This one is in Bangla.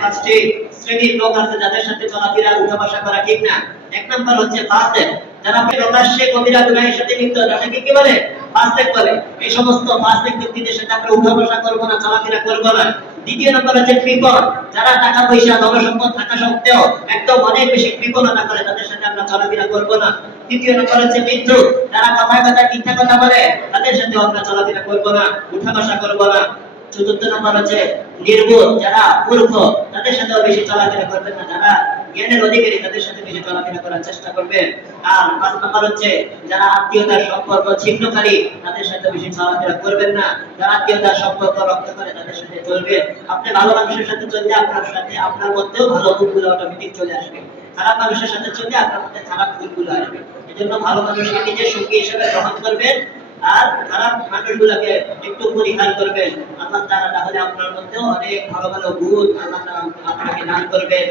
পাঁচটি শ্রেণীর লোক আছে যাদের সাথে চলাফেরা উঠা বসা করা ঠিক না। এক নম্বর হচ্ছে ফাসিক, যারা প্রকাশ্যে কবিরা গুনাহের সাথে লিপ্ত, তাদেরকে কি বলে? ফাসিক বলে। এই সমস্ত ফাসিক ব্যক্তিদের সাথে আমরা উঠা বসা করব না, চলাফেরা করব না। দ্বিতীয় নম্বর হচ্ছে কৃপণ, যারা টাকা পয়সা ধনসম্পদ থাকা সত্ত্বেও একদম অনেক বেশি কৃপণতা করে, তাদের সাথে আমরা চলাফেরা করব না। তৃতীয় নম্বর হচ্ছে মিথ্যুক, যারা কথায় কথায় মিথ্যা কথা বলে, তাদের সাথে আমরা চলাফেরা করব না, উঠা বসা করব না। চতুর্থ নম্বর হচ্ছে নির্বোধ, যারা মূর্খ, তাদের সাথেও বেশি চলাফেরা করবেন না। যারা জ্ঞানের অধিকারী, তাদের সাথে বেশি চলাফেরা করার চেষ্টা করবেন। আর পাঁচ নম্বর হচ্ছে যারা আত্মীয়তার সম্পর্ক ছিন্নকারী, তাদের সাথে বেশি চলাফেরা করবেন না। যারা আত্মীয়তার সম্পর্ক রক্ষা করে, তাদের সাথে চলবেন। আপনি ভালো মানুষের সাথে চললে আপনার মধ্যেও ভালো গুণগুলো অটোমেটিক চলে আসবে। খারাপ মানুষের সাথে চললে আপনার মধ্যে খারাপ গুণগুলো আসবে। এজন্য ভালো মানুষকে নিজের সঙ্গী হিসেবে গ্রহণ করবেন, আর খারাপ মানুষগুলোকে একটু পরিহার করবেন। আল্লাহ তাআলা তাহলে আপনার মধ্যে অনেক ভালো ভালো গুণ আল্লাহ তাআলা আপনাকে দান করবেন।